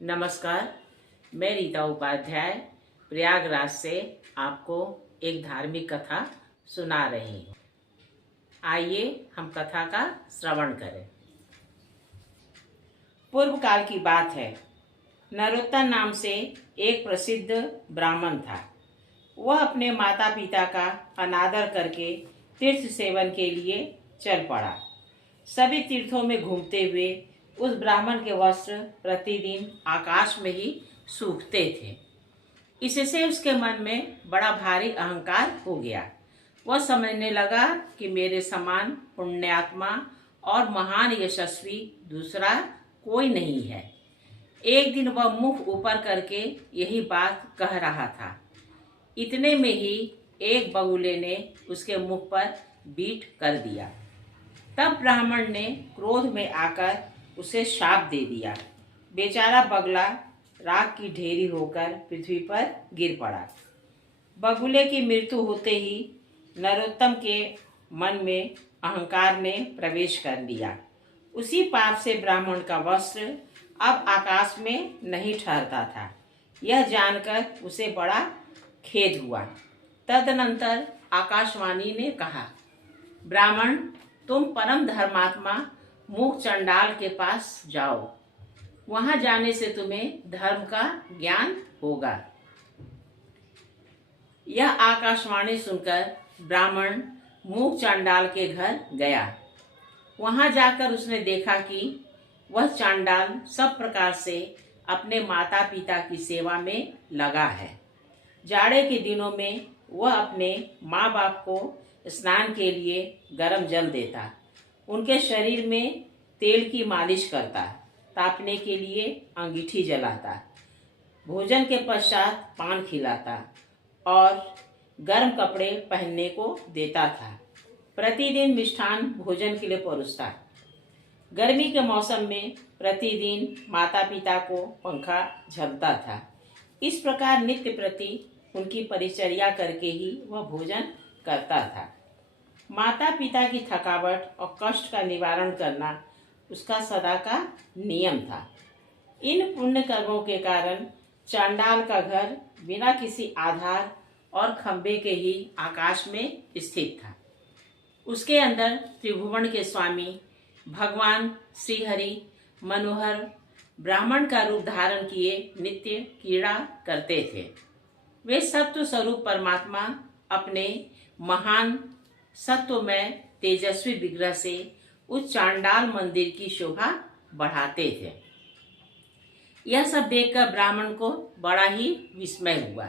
नमस्कार। मैं रीता उपाध्याय प्रयागराज से आपको एक धार्मिक कथा सुना रही हूँ। आइए हम कथा का श्रवण करें। पूर्व काल की बात है। नरोत्तम नाम से एक प्रसिद्ध ब्राह्मण था। वह अपने माता पिता का अनादर करके तीर्थ सेवन के लिए चल पड़ा। सभी तीर्थों में घूमते हुए उस ब्राह्मण के वस्त्र प्रतिदिन आकाश में ही सूखते थे। इससे उसके मन में बड़ा भारी अहंकार हो गया। वह समझने लगा कि मेरे समान पुण्यात्मा और महान यशस्वी दूसरा कोई नहीं है। एक दिन वह मुख ऊपर करके यही बात कह रहा था। इतने में ही एक बगुले ने उसके मुख पर बीट कर दिया। तब ब्राह्मण ने क्रोध में आकर उसे शाप दे दिया। बेचारा बगला राख की ढेरी होकर पृथ्वी पर गिर पड़ा। बगुले की मृत्यु होते ही नरोत्तम के मन में अहंकार ने प्रवेश कर लिया। उसी पाप से ब्राह्मण का वस्त्र अब आकाश में नहीं ठहरता था। यह जानकर उसे बड़ा खेद हुआ। तदनंतर आकाशवाणी ने कहा, ब्राह्मण, तुम परम धर्मात्मा मूक चंडाल के पास जाओ। वहां जाने से तुम्हें धर्म का ज्ञान होगा। यह आकाशवाणी सुनकर ब्राह्मण मूक चांडाल के घर गया। वहां जाकर उसने देखा कि वह चांडाल सब प्रकार से अपने माता पिता की सेवा में लगा है। जाड़े के दिनों में वह अपने माँ बाप को स्नान के लिए गर्म जल देता, उनके शरीर में तेल की मालिश करता, तापने के लिए अंगीठी जलाता, भोजन के पश्चात पान खिलाता और गर्म कपड़े पहनने को देता था। प्रतिदिन मिष्ठान भोजन के लिए परोसता। गर्मी के मौसम में प्रतिदिन माता पिता को पंखा झलता था। इस प्रकार नित्य प्रति उनकी परिचर्या करके ही वह भोजन करता था। माता पिता की थकावट और कष्ट का निवारण करना उसका सदा का नियम था। इन पुण्य कर्मों के कारण चांडाल का घर बिना किसी आधार और खंबे के ही आकाश में स्थित था। उसके अंदर त्रिभुवन के स्वामी भगवान श्रीहरि मनोहर ब्राह्मण का रूप धारण किए नित्य क्रीड़ा करते थे। वे सत्व स्वरूप परमात्मा अपने महान सत्वमय तेजस्वी विग्रह से उस चांडाल मंदिर की शोभा बढ़ाते थे। यह सब देखकर ब्राह्मण को बड़ा ही विस्मय हुआ।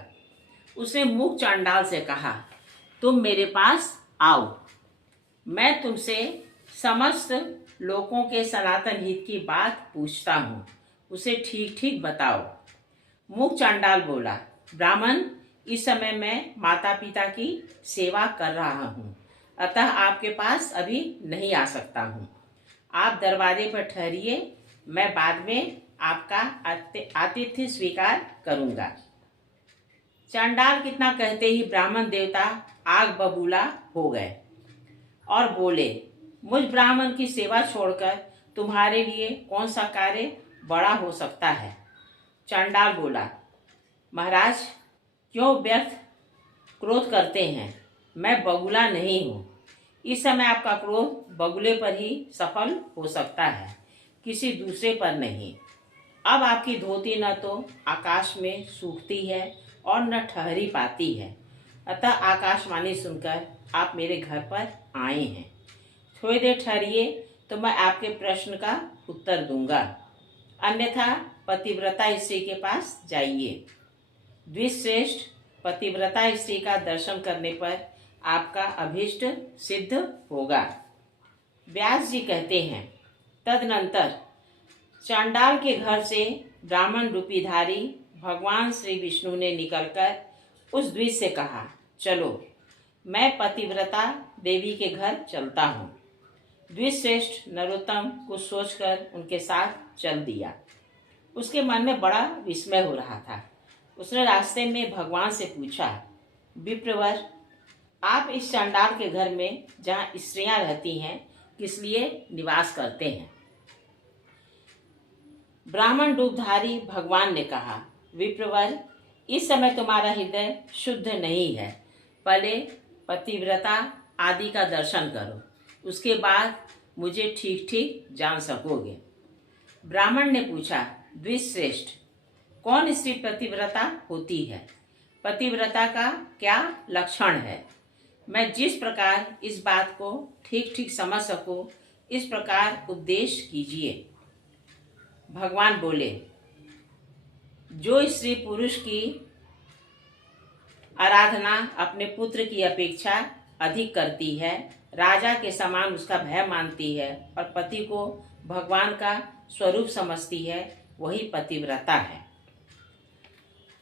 उसने मूक चांडाल से कहा, तुम मेरे पास आओ, मैं तुमसे समस्त लोगों के सनातन हित की बात पूछता हूँ, उसे ठीक ठीक बताओ। मूक चांडाल बोला, ब्राह्मण, इस समय मैं माता पिता की सेवा कर रहा हूँ, अतः आपके पास अभी नहीं आ सकता हूँ। आप दरवाजे पर ठहरिए, मैं बाद में आपका आतिथ्य स्वीकार करूँगा। चांडाल कितना कहते ही ब्राह्मण देवता आग बबूला हो गए और बोले, मुझ ब्राह्मण की सेवा छोड़कर तुम्हारे लिए कौन सा कार्य बड़ा हो सकता है। चांडाल बोला, महाराज, क्यों व्यर्थ क्रोध करते हैं, मैं बगुला नहीं हूँ। इस समय आपका क्रोध बगुले पर ही सफल हो सकता है, किसी दूसरे पर नहीं। अब आपकी धोती न तो आकाश में सूखती है और न ठहरी पाती है, अतः आकाशवाणी सुनकर आप मेरे घर पर आए हैं। थोड़ी देर ठहरिए तो मैं आपके प्रश्न का उत्तर दूंगा, अन्यथा पतिव्रता स्त्री के पास जाइए। द्विश्रेष्ठ पतिव्रता स्त्री का दर्शन करने पर आपका अभीष्ट सिद्ध होगा। व्यास जी कहते हैं, तदनंतर चांडाल के घर से ब्राह्मण रूपीधारी भगवान श्री विष्णु ने निकलकर उस द्विज से कहा, चलो, मैं पतिव्रता देवी के घर चलता हूँ। द्विश्रेष्ठ नरोत्तम कुछ सोचकर उनके साथ चल दिया। उसके मन में बड़ा विस्मय हो रहा था। उसने रास्ते में भगवान से पूछा, विप्रवर, आप इस चांडाल के घर में जहाँ स्त्रियां रहती हैं किस लिए निवास करते हैं। ब्राह्मण रूपधारी भगवान ने कहा, विप्रवर, इस समय तुम्हारा हृदय शुद्ध नहीं है। पहले पतिव्रता आदि का दर्शन करो, उसके बाद मुझे ठीक ठीक जान सकोगे। ब्राह्मण ने पूछा, द्विश्रेष्ठ, कौन स्त्री पतिव्रता होती है? पतिव्रता का क्या लक्षण है? मैं जिस प्रकार इस बात को ठीक ठीक समझ सकूं, इस प्रकार उपदेश कीजिए। भगवान बोले, जो स्त्री पुरुष की आराधना अपने पुत्र की अपेक्षा अधिक करती है, राजा के समान उसका भय मानती है और पति को भगवान का स्वरूप समझती है, वही पतिव्रता है।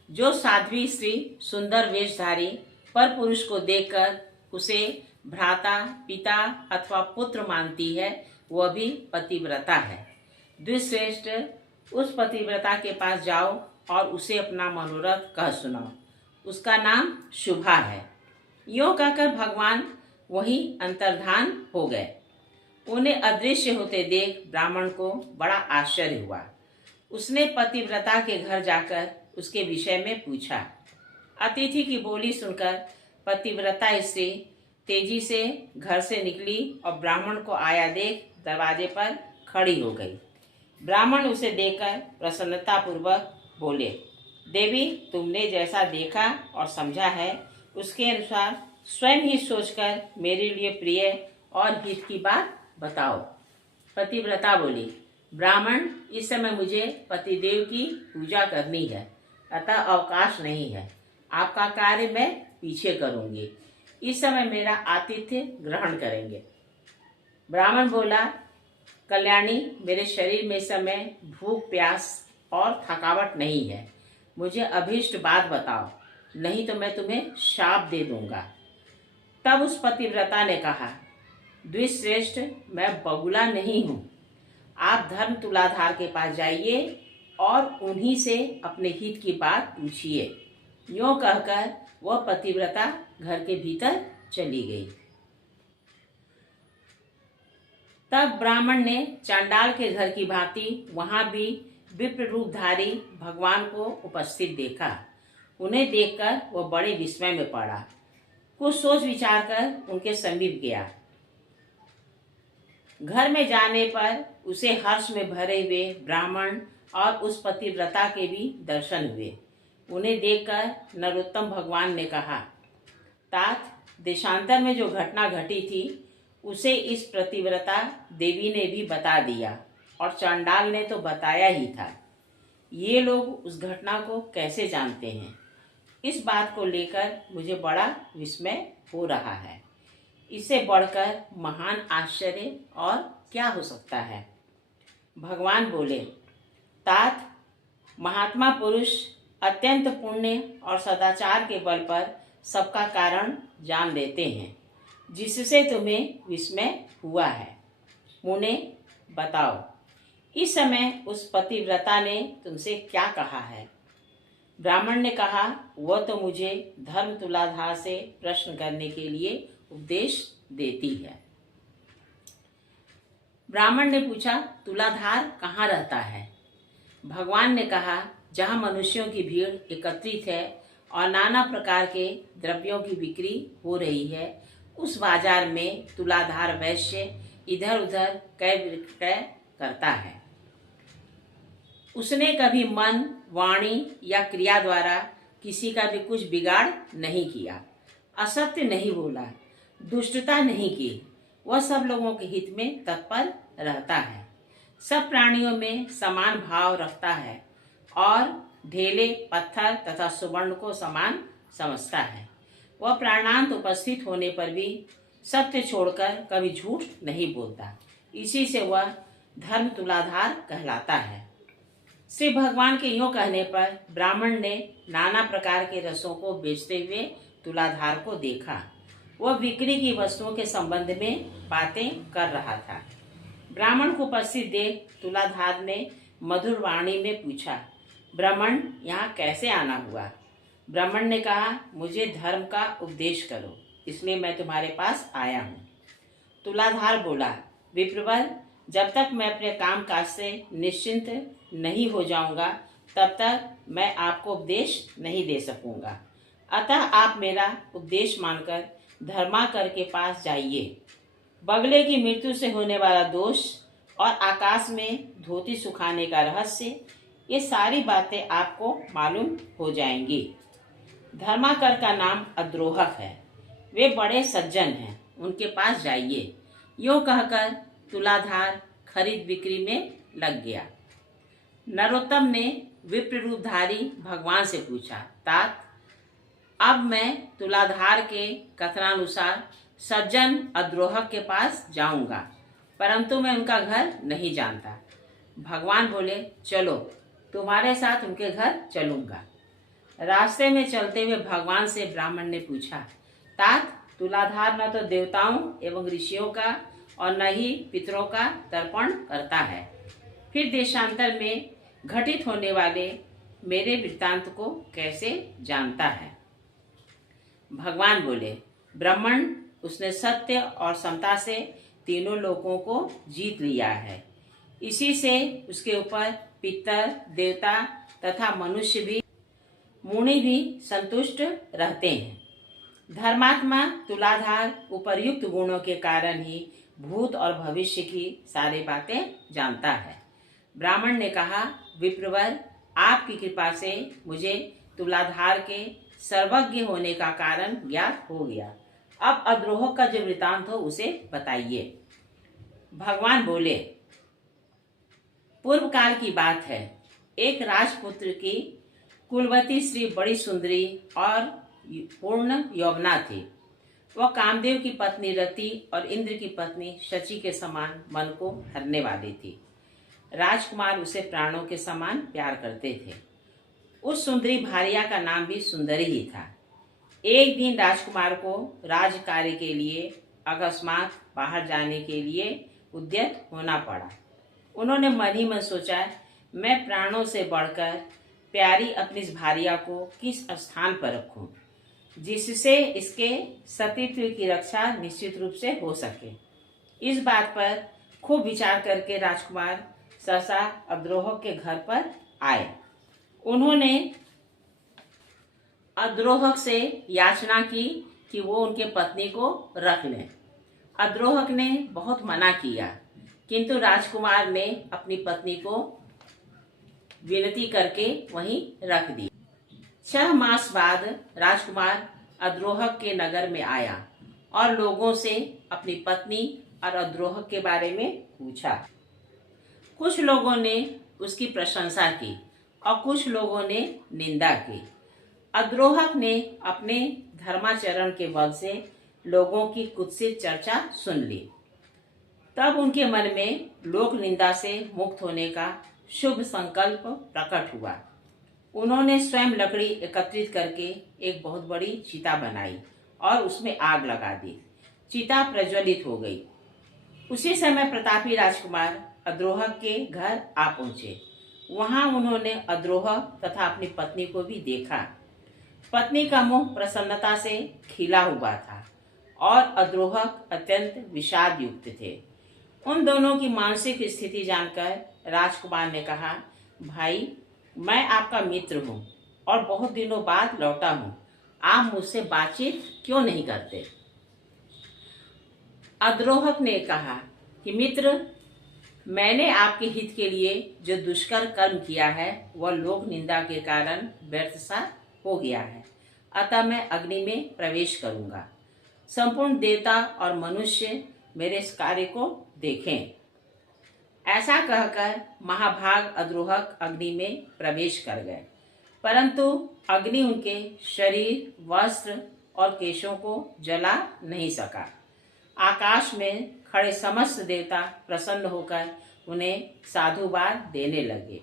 जो साध्वी स्त्री सुंदर वेशधारी पर पुरुष को देखकर उसे भ्राता, पिता अथवा पुत्र मानती है, वह भी पतिव्रता है। द्विश्रेष्ठ, उस पतिव्रता के पास जाओ और उसे अपना मनोरथ कह सुनाओ, उसका नाम शुभा है। यूं कहकर भगवान वहीं अंतर्धान हो गए। उन्हें अदृश्य होते देख ब्राह्मण को बड़ा आश्चर्य हुआ। उसने पतिव्रता के घर जाकर उसके विषय में पूछा। अतिथि की बोली सुनकर पतिव्रता स्त्री तेजी से घर से निकली और ब्राह्मण को आया देख दरवाजे पर खड़ी हो गई। ब्राह्मण उसे देखकर प्रसन्नता पूर्वक बोले, देवी, तुमने जैसा देखा और समझा है उसके अनुसार स्वयं ही सोचकर मेरे लिए प्रिय और हित की बात बताओ। पतिव्रता बोली, ब्राह्मण, इस समय मुझे पतिदेव की पूजा करनी है, अतः अवकाश नहीं है। आपका कार्य मैं पीछे करूंगी। इस समय मेरा आतिथ्य ग्रहण करेंगे। ब्राह्मण बोला, कल्याणी, मेरे शरीर में इस समय भूख, प्यास और थकावट नहीं है। मुझे अभीष्ट बात बताओ, नहीं तो मैं तुम्हें शाप दे दूंगा। तब उस पतिव्रता ने कहा, द्विश्रेष्ठ, मैं बगुला नहीं हूँ। आप धर्म तुलाधार के पास जाइए और उन्हीं से अपने हित की बात पूछिए। यूं कहकर वह पतिव्रता घर के भीतर चली गई। तब ब्राह्मण ने चांडाल के घर की भांति वहां भी विप्र रूपधारी भगवान को उपस्थित देखा। उन्हें देखकर वह बड़े विस्मय में पड़ा। कुछ सोच विचार कर उनके समीप गया। घर में जाने पर उसे हर्ष में भरे हुए ब्राह्मण और उस पतिव्रता के भी दर्शन हुए। उन्हें देखकर नरोत्तम भगवान ने कहा, तात, देशांतर में जो घटना घटी थी उसे इस पतिव्रता देवी ने भी बता दिया और चांडाल ने तो बताया ही था। ये लोग उस घटना को कैसे जानते हैं? इस बात को लेकर मुझे बड़ा विस्मय हो रहा है। इससे बढ़कर महान आश्चर्य और क्या हो सकता है? भगवान बोले, तात, महात्मा पुरुष अत्यंत पुण्य और सदाचार के बल पर सबका कारण जान लेते हैं, जिससे तुम्हें विस्मय हुआ है। मुने, बताओ, इस समय उस पतिव्रता ने तुमसे क्या कहा है? ब्राह्मण ने कहा, वह तो मुझे धर्म तुलाधार से प्रश्न करने के लिए उपदेश देती है। ब्राह्मण ने पूछा, तुलाधार कहाँ रहता है? भगवान ने कहा, जहाँ मनुष्यों की भीड़ एकत्रित है और नाना प्रकार के द्रव्यों की बिक्री हो रही है, उस बाजार में तुलाधार वैश्य इधर उधर क्रय विक्रय करता है। उसने कभी मन, वाणी या क्रिया द्वारा किसी का भी कुछ बिगाड़ नहीं किया, असत्य नहीं बोला, दुष्टता नहीं की। वह सब लोगों के हित में तत्पर रहता है, सब प्राणियों में समान भाव रखता है और ढेले, पत्थर तथा सुवर्ण को समान समझता है। वह प्राणांत उपस्थित होने पर भी सत्य छोड़कर कभी झूठ नहीं बोलता। इसी से वह धर्म तुलाधार कहलाता है। श्री भगवान के यूं कहने पर ब्राह्मण ने नाना प्रकार के रसों को बेचते हुए तुलाधार को देखा। वह बिक्री की वस्तुओं के संबंध में बातें कर रहा था। ब्राह्मण को उपस्थित देख तुलाधार ने मधुर वाणी में पूछा, ब्राह्मण, यहाँ कैसे आना हुआ? ब्राह्मण ने कहा, मुझे धर्म का उपदेश करो, इसलिए मैं तुम्हारे पास आया हूँ। तुलाधार बोला, विप्रवर, जब तक मैं अपने काम काज से निश्चिंत नहीं हो जाऊंगा तब तक मैं आपको उपदेश नहीं दे सकूंगा। अतः आप मेरा उपदेश मानकर धर्माकर के पास जाइए। बगले की मृत्यु से होने वाला दोष और आकाश में धोती सुखाने का रहस्य, ये सारी बातें आपको मालूम हो जाएंगी। धर्माकर का नाम अद्रोहक है, वे बड़े सज्जन हैं, उनके पास जाइए। यूं कहकर तुलाधार खरीद बिक्री में लग गया। नरोत्तम ने विप्र रूपधारी भगवान से पूछा, तात, अब मैं तुलाधार के कथनानुसार सज्जन अद्रोहक के पास जाऊंगा, परंतु मैं उनका घर नहीं जानता। भगवान बोले, चलो, तुम्हारे साथ उनके घर चलूंगा। रास्ते में चलते हुए भगवान से ब्राह्मण ने पूछा, तात, तुलाधार न तो देवताओं एवं ऋषियों का और न ही पितरों का तर्पण करता है, फिर देशांतर में घटित होने वाले मेरे वृत्तांत को कैसे जानता है? भगवान बोले, ब्राह्मण, उसने सत्य और समता से तीनों लोगों को जीत लिया है। इसी से उसके ऊपर पितर, देवता तथा मनुष्य भी, मुनि भी संतुष्ट रहते हैं। धर्मात्मा तुलाधार उपर्युक्त गुणों के कारण ही भूत और भविष्य की सारी बातें जानता है। ब्राह्मण ने कहा, विप्रवर, आपकी कृपा से मुझे तुलाधार के सर्वज्ञ होने का कारण ज्ञात हो गया। अब अद्रोह का जो वृतांत हो उसे बताइए। भगवान बोले, पूर्व काल की बात है। एक राजपुत्र की कुलवती स्त्री बड़ी सुंदरी और पूर्ण यौवना थी। वह कामदेव की पत्नी रति और इंद्र की पत्नी शची के समान मन को हरने वाली थी। राजकुमार उसे प्राणों के समान प्यार करते थे। उस सुंदरी भार्या का नाम भी सुंदरी ही था। एक दिन राजकुमार को राज कार्य के लिए अकस्मात बाहर जाने के लिए उद्यत होना पड़ा। उन्होंने मन ही मन सोचा, मैं प्राणों से बढ़कर प्यारी अपनी इस भार्या को किस स्थान पर रखूं, जिससे इसके सतीत्व की रक्षा निश्चित रूप से हो सके। इस बात पर खूब विचार करके राजकुमार सहसा अद्रोह के घर पर आए। उन्होंने अद्रोहक से याचना की कि वो उनके पत्नी को रख लें। अद्रोहक ने बहुत मना किया, किंतु राजकुमार ने अपनी पत्नी को विनती करके वहीं रख दी। 6 मास बाद राजकुमार अद्रोहक के नगर में आया और लोगों से अपनी पत्नी और अद्रोहक के बारे में पूछा। कुछ लोगों ने उसकी प्रशंसा की और कुछ लोगों ने निंदा की। अद्रोहक ने अपने धर्माचरण के बल से लोगों की कुत्सित चर्चा सुन ली। तब उनके मन में लोक निंदा से मुक्त होने का शुभ संकल्प प्रकट हुआ। उन्होंने स्वयं लकड़ी एकत्रित करके एक बहुत बड़ी चिता बनाई और उसमें आग लगा दी। चिता प्रज्वलित हो गई। उसी समय प्रतापी राजकुमार अद्रोहक के घर आ पहुंचे। वहां उन्होंने अद्रोहक तथा अपनी पत्नी को भी देखा। पत्नी का मुंह प्रसन्नता से खिला हुआ था और अद्रोहक अत्यंत विषाद युक्त थे। उन दोनों की मानसिक स्थिति जानकर राजकुमार ने कहा, भाई, मैं आपका मित्र हूँ और बहुत दिनों बाद लौटा हूँ, आप मुझसे बातचीत क्यों नहीं करते? अद्रोहक ने कहा कि मित्र, मैंने आपके हित के लिए जो दुष्कर कर्म किया है वह लोक निंदा के कारण व्यर्थ सा हो गया है। अतः मैं अग्नि में प्रवेश करूंगा। संपूर्ण देवता और मनुष्य मेरे इस कार्य को देखें। ऐसा कहकर महाभाग अद्रोहक अग्नि में प्रवेश कर गए, परंतु अग्नि उनके शरीर, वस्त्र और केशों को जला नहीं सका। आकाश में खड़े समस्त देवता प्रसन्न होकर उन्हें साधुवाद देने लगे।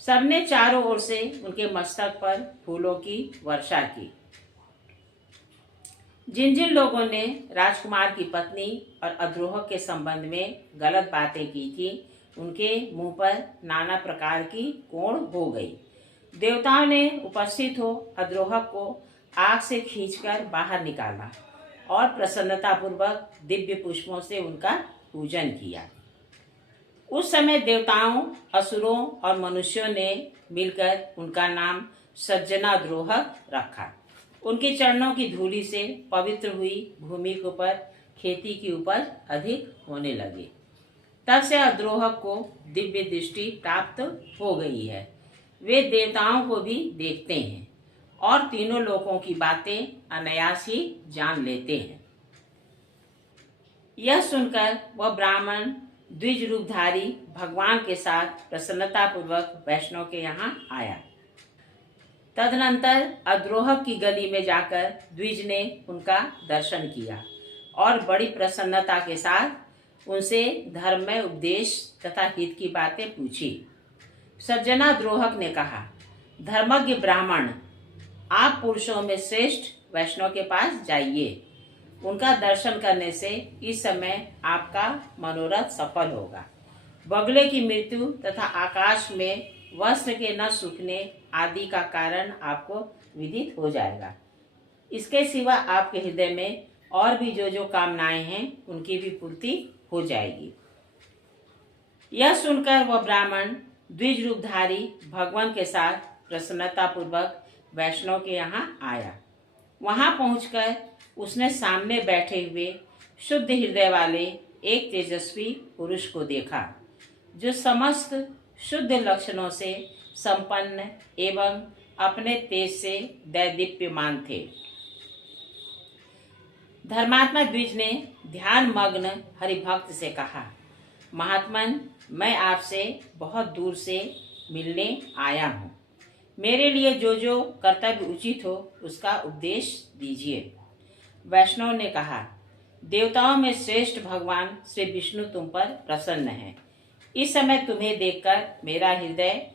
सबने चारों ओर से उनके मस्तक पर फूलों की वर्षा की। जिन जिन लोगों ने राजकुमार की पत्नी और अद्रोह के संबंध में गलत बातें की थी, उनके मुंह पर नाना प्रकार की कोढ़ हो गई। देवताओं ने उपस्थित हो अद्रोहक को आग से खींचकर बाहर निकाला और प्रसन्नतापूर्वक दिव्य पुष्पों से उनका पूजन किया। उस समय देवताओं, असुरों और मनुष्यों ने मिलकर उनका नाम सज्जनाद्रोह रखा। उनके चरणों की धूलि से पवित्र हुई भूमि के ऊपर खेती की उपज अधिक होने लगी। तब से अद्रोह को दिव्य दृष्टि प्राप्त हो गई है। वे देवताओं को भी देखते हैं और तीनों लोकों की बातें अनायास ही जान लेते हैं। यह सुनकर वह ब्राह्मण द्विज रूपधारी भगवान के साथ प्रसन्नता पूर्वक वैष्णव के यहाँ आया। तदनंतर अद्रोह की गली में जाकर द्विज ने उनका दर्शन किया और बड़ी प्रसन्नता के साथ उनसे धर्म में उपदेश तथा हित की बातें पूछी। सज्जना द्रोहक ने कहा, धर्मज्ञ ब्राह्मण, आप पुरुषों में श्रेष्ठ वैष्णव के पास जाइए। उनका दर्शन करने से इस समय आपका मनोरथ सफल होगा। बगुले की मृत्यु तथा आकाश में वस्त्र के न सूखने आदि का कारण आपको विदित हो जाएगा। इसके सिवा आपके हृदय में और भी जो कामनाएं हैं उनकी भी पूर्ति हो जाएगी। यह सुनकर वह ब्राह्मण द्विज रूपधारी भगवान के साथ प्रसन्नता पूर्वक वैष्णव के यहाँ आया। वहां पहुंचकर उसने सामने बैठे हुए शुद्ध हृदय वाले एक तेजस्वी पुरुष को देखा, जो समस्त शुद्ध लक्षणों से संपन्न एवं अपने तेज से दैदीप्यमान थे। धर्मात्मा द्विज ने ध्यान मग्न हरिभक्त से कहा, महात्मन, मैं आपसे बहुत दूर से मिलने आया हूँ। मेरे लिए जो कर्तव्य उचित हो उसका उपदेश दीजिए। वैष्णव ने कहा, देवताओं में श्रेष्ठ भगवान श्री विष्णु तुम पर प्रसन्न हैं। इस समय तुम्हें देखकर मेरा हृदय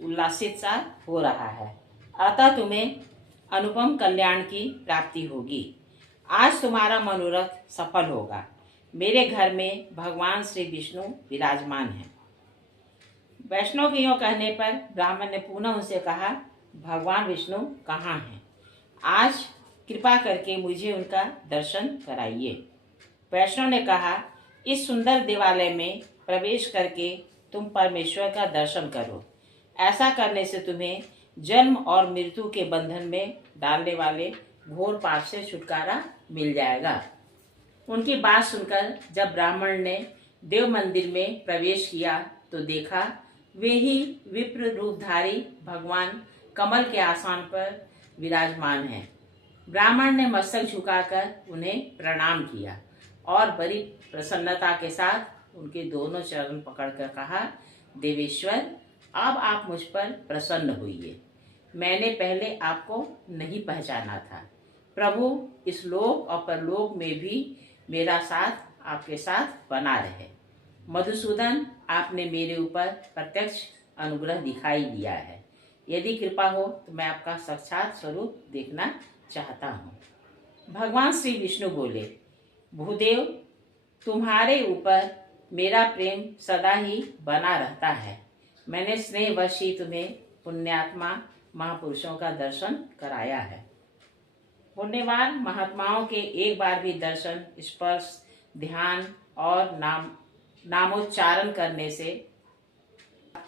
उल्लासित सा हो रहा है, अतः तुम्हें अनुपम कल्याण की प्राप्ति होगी। आज तुम्हारा मनोरथ सफल होगा। मेरे घर में भगवान श्री विष्णु विराजमान हैं। वैष्णव के यूँ कहने पर ब्राह्मण ने पुनः उनसे कहा, भगवान विष्णु कहाँ हैं? आज कृपा करके मुझे उनका दर्शन कराइए। वैष्णव ने कहा, इस सुंदर देवालय में प्रवेश करके तुम परमेश्वर का दर्शन करो। ऐसा करने से तुम्हें जन्म और मृत्यु के बंधन में डालने वाले घोर पाप से छुटकारा मिल जाएगा। उनकी बात सुनकर जब ब्राह्मण ने देव मंदिर में प्रवेश किया तो देखा वे ही विप्र रूपधारी भगवान कमल के आसन पर विराजमान हैं। ब्राह्मण ने मस्तक झुकाकर उन्हें प्रणाम किया और बड़ी प्रसन्नता के साथ उनके दोनों चरण पकड़कर कहा, देवेश्वर, अब आप मुझ पर प्रसन्न होइए। मैंने पहले आपको नहीं पहचाना था। प्रभु, इस लोक और परलोक में भी मेरा साथ आपके साथ बना रहे। मधुसूदन, आपने मेरे ऊपर प्रत्यक्ष अनुग्रह दिखाई दिया है। यदि कृपा हो तो मैं आपका साक्षात स्वरूप देखना चाहता हूँ। भगवान श्री विष्णु बोले, भूदेव, तुम्हारे ऊपर मेरा प्रेम सदा ही बना रहता है। मैंने स्नेहवश ही तुम्हें पुण्यात्मा महापुरुषों का दर्शन कराया है। पुण्यवान महात्माओं के एक बार भी दर्शन, स्पर्श, ध्यान और नामोच्चारण करने से,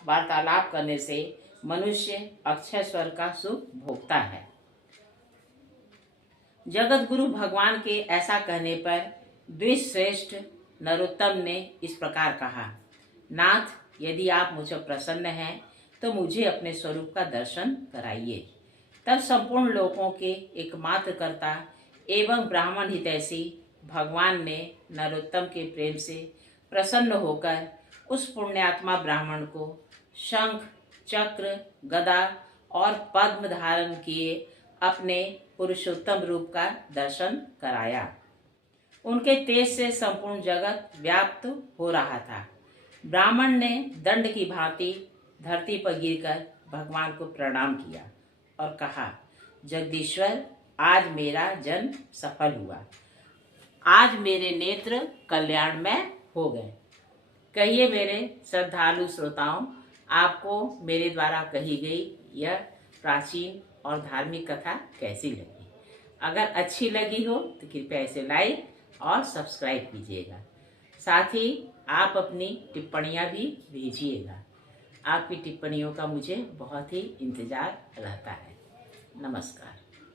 वार्तालाप करने से मनुष्य अक्षय स्वर्ग का सुख भोगता है। जगत गुरु भगवान के ऐसा कहने पर द्विश्रेष्ठ नरोत्तम ने इस प्रकार कहा, नाथ, यदि आप मुझ पर प्रसन्न हैं तो मुझे अपने स्वरूप का दर्शन कराइए। तब संपूर्ण लोकों के एकमात्र कर्ता एवं ब्राह्मण हितैषी भगवान ने नरोत्तम के प्रेम से प्रसन्न होकर उस पुण्यात्मा ब्राह्मण को शंख, चक्र, गदा और पद्म धारण किए अपने पुरुषोत्तम रूप का दर्शन कराया। उनके तेज से संपूर्ण जगत व्याप्त हो रहा था। ब्राह्मण ने दंड की भांति धरती पर गिरकर भगवान को प्रणाम किया और कहा, जगदीश्वर, आज मेरा जन्म सफल हुआ। आज मेरे नेत्र कल्याणमय हो गए। कहिए मेरे श्रद्धालु श्रोताओं, आपको मेरे द्वारा कही गई यह प्राचीन और धार्मिक कथा कैसी लगी? अगर अच्छी लगी हो तो कृपया इसे लाइक और सब्सक्राइब कीजिएगा। साथ ही आप अपनी टिप्पणियाँ भी भेजिएगा। आपकी टिप्पणियों का मुझे बहुत ही इंतज़ार रहता है। नमस्कार।